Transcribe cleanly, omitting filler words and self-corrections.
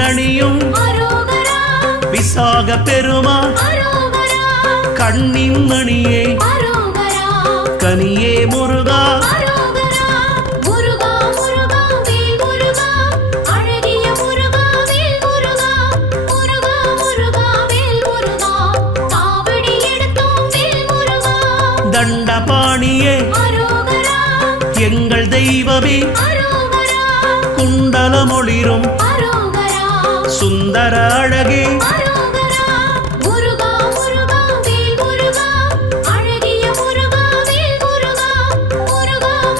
தேரணியும் விசாக பெருமான் கண்ணின் மணியே கனியே முருகா தண்டபாணியே எங்கள் தெய்வமே குண்டலமொளிரும் சுந்தர அழகே